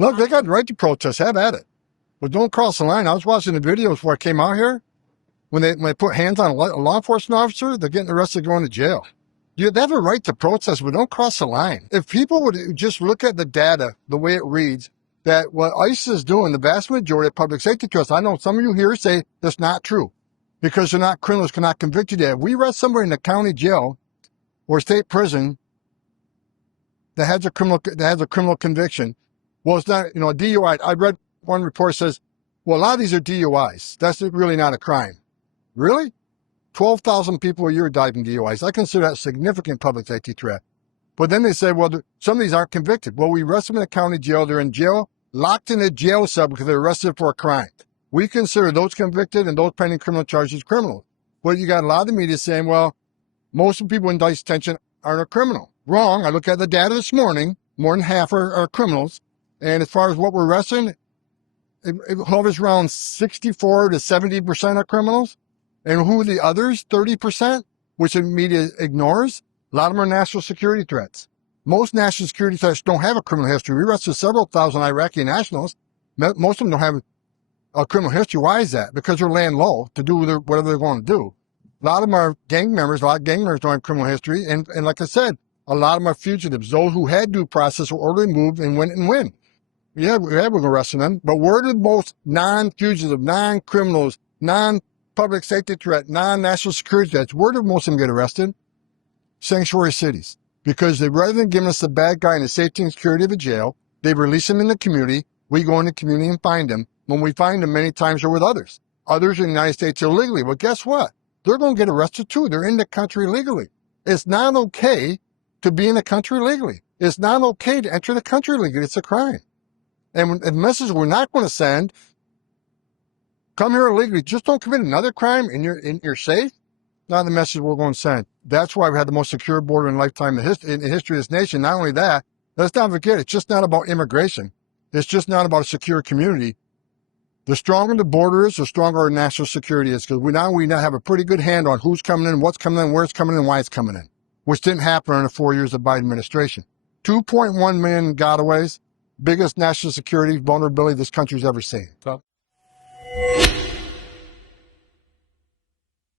Look, they got the right to protest. Have at it. But don't cross the line. I was watching the videos before I came out here. When they put hands on a law enforcement officer, they're getting arrested, going to jail. They have a right to protest, but don't cross the line. If people would just look at the data, the way it reads, that what ICE is doing, the vast majority of public safety trusts, I know some of you here say that's not true because they're not criminals, cannot convict you there. If we arrest somebody in the county jail or state prison that has a criminal conviction, well, it's not, a DUI. I read one report says, well, a lot of these are DUIs. That's really not a crime. Really? 12,000 people a year die from DUIs. I consider that a significant public safety threat. But then they say, well, some of these aren't convicted. Well, we arrest them in the county jail. They're in jail, locked in a jail cell because they're arrested for a crime. We consider those convicted and those pending criminal charges criminals. But you got a lot of the media saying, well, most of the people in ICE detention aren't a criminal. Wrong. I looked at the data this morning. More than half are criminals. And as far as what we're arresting, it hovers around 64 to 70% are criminals. And who are the others? 30%, which the media ignores. A lot of them are national security threats. Most national security threats don't have a criminal history. We arrested several thousand Iraqi nationals. Most of them don't have a criminal history. Why is that? Because they're laying low to do whatever they're going to do. A lot of them are gang members. A lot of gang members don't have criminal history. And like I said, a lot of them are fugitives. Those who had due process were orderly moved and went and win. Yeah, we're arresting them. But where do most non-fugitive, non-criminals, non-public safety threat, non-national security threats, where do most of them get arrested? Sanctuary cities. Because rather than giving us the bad guy in the safety and security of a jail, they release them in the community. We go in the community and find them. When we find them, many times they're with others. Others in the United States illegally. Well, guess what? They're going to get arrested too. They're in the country legally. It's not okay to be in the country legally. It's not okay to enter the country legally. It's a crime. And the message we're not going to send, come here illegally, just don't commit another crime and you're safe. Not the message we're going to send. That's why we had the most secure border in lifetime in the history of this nation. Not only that, let's not forget, it's just not about immigration. It's just not about a secure community. The stronger the border is, the stronger our national security is, because we now have a pretty good handle on who's coming in, what's coming in, where it's coming in, and why it's coming in, which didn't happen in the 4 years of Biden administration. 2.1 million gotaways, biggest national security vulnerability this country's ever seen. So.